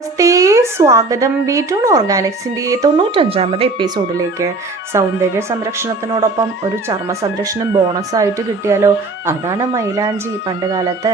നമസ്തേ സ്വാഗതം. B tune ഓർഗാനിക്സിന്റെ തൊണ്ണൂറ്റഞ്ചാമത് എപ്പിസോഡിലേക്ക്. സൗന്ദര്യ സംരക്ഷണത്തിനോടൊപ്പം ഒരു ചർമ്മ സംരക്ഷണം ബോണസ് ആയിട്ട് കിട്ടിയാലോ? അതാണ് മൈലാഞ്ചി. പണ്ട് കാലത്ത്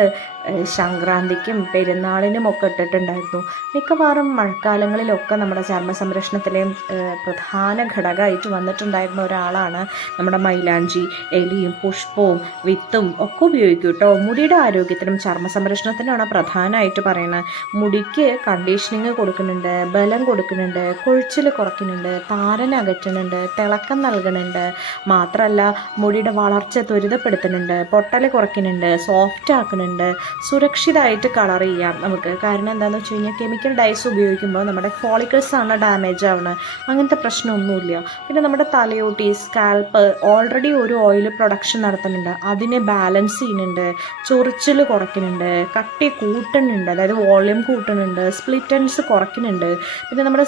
സംക്രാന്തിക്കും പെരുന്നാളിനും ഒക്കെ ഇട്ടിട്ടുണ്ടായിരുന്നു. മിക്കവാറും മഴക്കാലങ്ങളിലൊക്കെ നമ്മുടെ ചർമ്മ സംരക്ഷണത്തിലെ ഏഹ്, പ്രധാന ഘടകമായിട്ട് വന്നിട്ടുണ്ടായിരുന്ന ഒരാളാണ് നമ്മുടെ മൈലാഞ്ചി എലിയും പുഷ്പവും വിത്തും ഒക്കെ ഉപയോഗിക്കും കേട്ടോ. മുടിയുടെ ആരോഗ്യത്തിനും ചർമ്മ സംരക്ഷണത്തിനുമാണ് പ്രധാനമായിട്ട് പറയുന്നത്. മുടിക്ക് കണ്ടീഷനിങ് കൊടുക്കുന്നുണ്ട് ബലം കൊടുക്കുന്നുണ്ട് കൊഴിച്ചിൽ കുറയ്ക്കുന്നുണ്ട് താരൻ അകറ്റുന്നുണ്ട് തിളക്കം നൽകുന്നുണ്ട്. മാത്രമല്ല മുടിയുടെ വളർച്ച ത്വരിതപ്പെടുത്തുന്നുണ്ട് പൊട്ടൽ കുറയ്ക്കുന്നുണ്ട് സോഫ്റ്റ് ആക്കുന്നുണ്ട്. സുരക്ഷിതമായിട്ട് കളർ ചെയ്യാം നമുക്ക്. കാരണം എന്താണെന്ന് വെച്ച് കഴിഞ്ഞാൽ കെമിക്കൽ ഡൈസ് ഉപയോഗിക്കുമ്പോൾ നമ്മുടെ ഫോളിക്കിൾസ് ആണ് ഡാമേജ് ആവുന്നത്. അങ്ങനത്തെ പ്രശ്നമൊന്നുമില്ല. പിന്നെ നമ്മുടെ തലയോട്ടി സ്കാൽപ്പ് ഓൾറെഡി ഒരു ഓയിൽ പ്രൊഡക്ഷൻ നടത്തുന്നുണ്ട്. അതിനെ ബാലൻസ് ചെയ്യുന്നുണ്ട്. ചൊറിച്ചിൽ കുറയ്ക്കുന്നുണ്ട്. കട്ടി കൂട്ടുന്നുണ്ട്. അതായത് വോളിയം കൂട്ടുന്നുണ്ട്. സ്പ്ലിറ്റൻസ് കുറയ്ക്കുന്നുണ്ട്. പിന്നെ നമ്മുടെ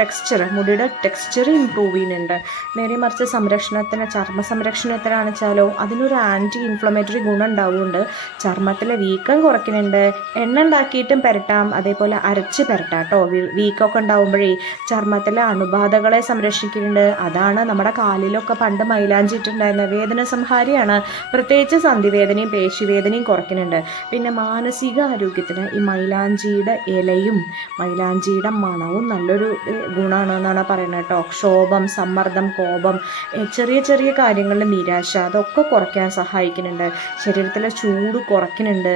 ടെക്സ്ചർ മുടിയുടെ ടെക്സ്ചർ ഇമ്പ്രൂവ് ചെയ്യുന്നുണ്ട്. നേരെ മറിച്ച് സംരക്ഷണത്തിന് ചർമ്മ സംരക്ഷണത്തിനാണെന്ന് വെച്ചാലോ അതിനൊരു ആന്റി ഇൻഫ്ലമേറ്ററി ഗുണം ഉണ്ടാവുന്നുണ്ട്. ചർമ്മത്തിലെ വീക്കം കുറയ്ക്കുന്നുണ്ട്. എണ്ണ ഉണ്ടാക്കിയിട്ടും പെരട്ടാം. അതേപോലെ അരച്ച് പെരട്ടാം കേട്ടോ വീക്കമൊക്കെ ഉണ്ടാവുമ്പോഴേ ചർമ്മത്തിലെ അണുബാധകളെ സംരക്ഷിക്കുന്നുണ്ട്. അതാണ് നമ്മുടെ കാലിലൊക്കെ പണ്ട് മൈലാഞ്ചിട്ടുണ്ടായിരുന്ന വേദന സംഹാരിയാണ് പ്രത്യേകിച്ച് സന്ധിവേദനയും പേശിവേദനയും കുറയ്ക്കുന്നുണ്ട്. പിന്നെ മാനസിക ആരോഗ്യത്തിന് ഈ മൈലാഞ്ചിയുടെ ഇലയും മൈലാഞ്ചിയുടെ മണവും നല്ലൊരു ഗുണമാണ് എന്നാണ് പറയുന്നത് കേട്ടോ ക്ഷോഭം സമ്മർദ്ദം കോപം ചെറിയ ചെറിയ കാര്യങ്ങളിൽ നിരാശ അതൊക്കെ കുറയ്ക്കാൻ സഹായിക്കുന്നുണ്ട്. ശരീരത്തിലെ ചൂട് കുറയ്ക്കുന്നുണ്ട്.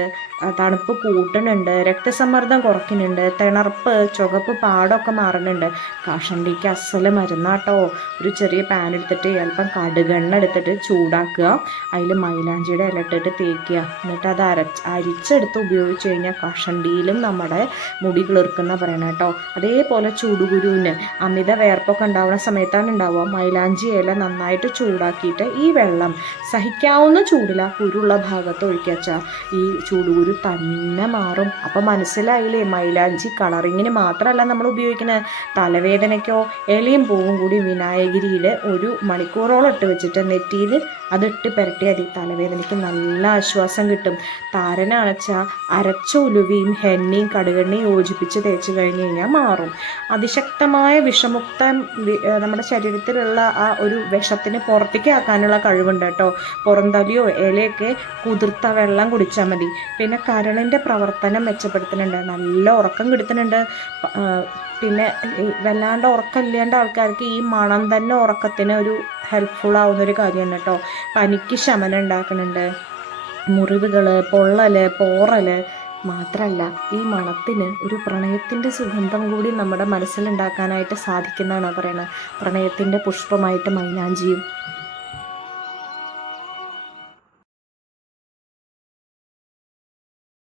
ആ, തണുപ്പ് കൂട്ടുന്നുണ്ട് രക്തസമ്മർദ്ദം കുറയ്ക്കുന്നുണ്ട് തിണർപ്പ് ചുവപ്പ് പാടൊക്കെ മാറുന്നുണ്ട്. കാഷണ്ടിക്ക് അസൽ മരുന്നാട്ടോ. ഒരു ചെറിയ പാൻ എടുത്തിട്ട് അല്പം കടുകെണ്ണ എടുത്തിട്ട് ചൂടാക്കുക. അതിൽ മൈലാഞ്ചിയുടെ ഇല ഇട്ടിട്ട് തേക്കുക. എന്നിട്ട് അത് അരച്ച് അരിച്ചെടുത്ത് ഉപയോഗിച്ച് കഴിഞ്ഞാൽ കഷണ്ടിയിലും നമ്മുടെ മുടി കിളിർക്കുന്ന പറയണം കേട്ടോ. അതേപോലെ ചൂടുകുരുവിന് അമിത വേർപ്പൊക്കെ ഉണ്ടാവുന്ന സമയത്താണ് ഉണ്ടാവുക. മൈലാഞ്ചി ഇല നന്നായിട്ട് ചൂടാക്കിയിട്ട് ഈ വെള്ളം സഹിക്കാവുന്ന ചൂടിൽ ആ കുരുള്ള ഭാഗത്ത് ഒഴിക്കച്ചാൽ ഈ ചൂടുകുരു തന്നെ മാറും. അപ്പം മനസ്സിലായില്ലേ? മൈലാഞ്ചി കളറിങ്ങിന് മാത്രമല്ല നമ്മൾ ഉപയോഗിക്കുന്നത് തലവേദനയ്ക്കോ ഇലയും പൂവും കൂടി വിനായകരിയിൽ ഒരു മണിക്കൂറോളം ഇട്ട് വെച്ചിട്ട് നെറ്റിയിൽ അതിട്ട് പുരട്ടിയാൽ മതി തലവേദനയ്ക്ക് നല്ല ആശ്വാസം കിട്ടും. താരനണച്ചാൽ അരച്ച ഉലുവയും ഹെന്നയും കടുകെണ്ണയും യോജിപ്പിച്ച് തേച്ച് കഴിഞ്ഞ് കഴിഞ്ഞാൽ മാറും. അതിശക്തമായ വിഷമുക്തം നമ്മുടെ ശരീരത്തിലുള്ള ആ ഒരു വിഷത്തിന് പുറത്തേക്ക് ആക്കാനുള്ള കഴിവുണ്ട് കേട്ടോ. പുറന്തലിയോ ഇലയൊക്കെ കുതിർത്ത വെള്ളം കുടിച്ചാൽ മതി. പിന്നെ കരളിന്റെ പ്രവർത്തനം മെച്ചപ്പെടുത്തുന്നുണ്ട്. നല്ല ഉറക്കം ആ, പിന്നെ വല്ലാണ്ട് ഉറക്കമില്ലാണ്ട് ആൾക്കാർക്ക് ഈ മണം തന്നെ ഉറക്കത്തിന് ഒരു ഹെൽപ്ഫുൾ ആവുന്ന ഒരു കാര്യമാണ് കേട്ടോ. പനിക്ക് ശമനം ഉണ്ടാക്കുന്നുണ്ട്. മുറിവുകൾ പൊള്ളൽ പോറൽ മാത്രമല്ല ഈ മണത്തിന് ഒരു പ്രണയത്തിന്റെ സുഗന്ധം കൂടി നമ്മുടെ മനസ്സിലുണ്ടാക്കാനായിട്ട് സാധിക്കുന്നതാണ് പറയുന്നത് പ്രണയത്തിന്റെ പുഷ്പമായിട്ട് മൈലാഞ്ചിയും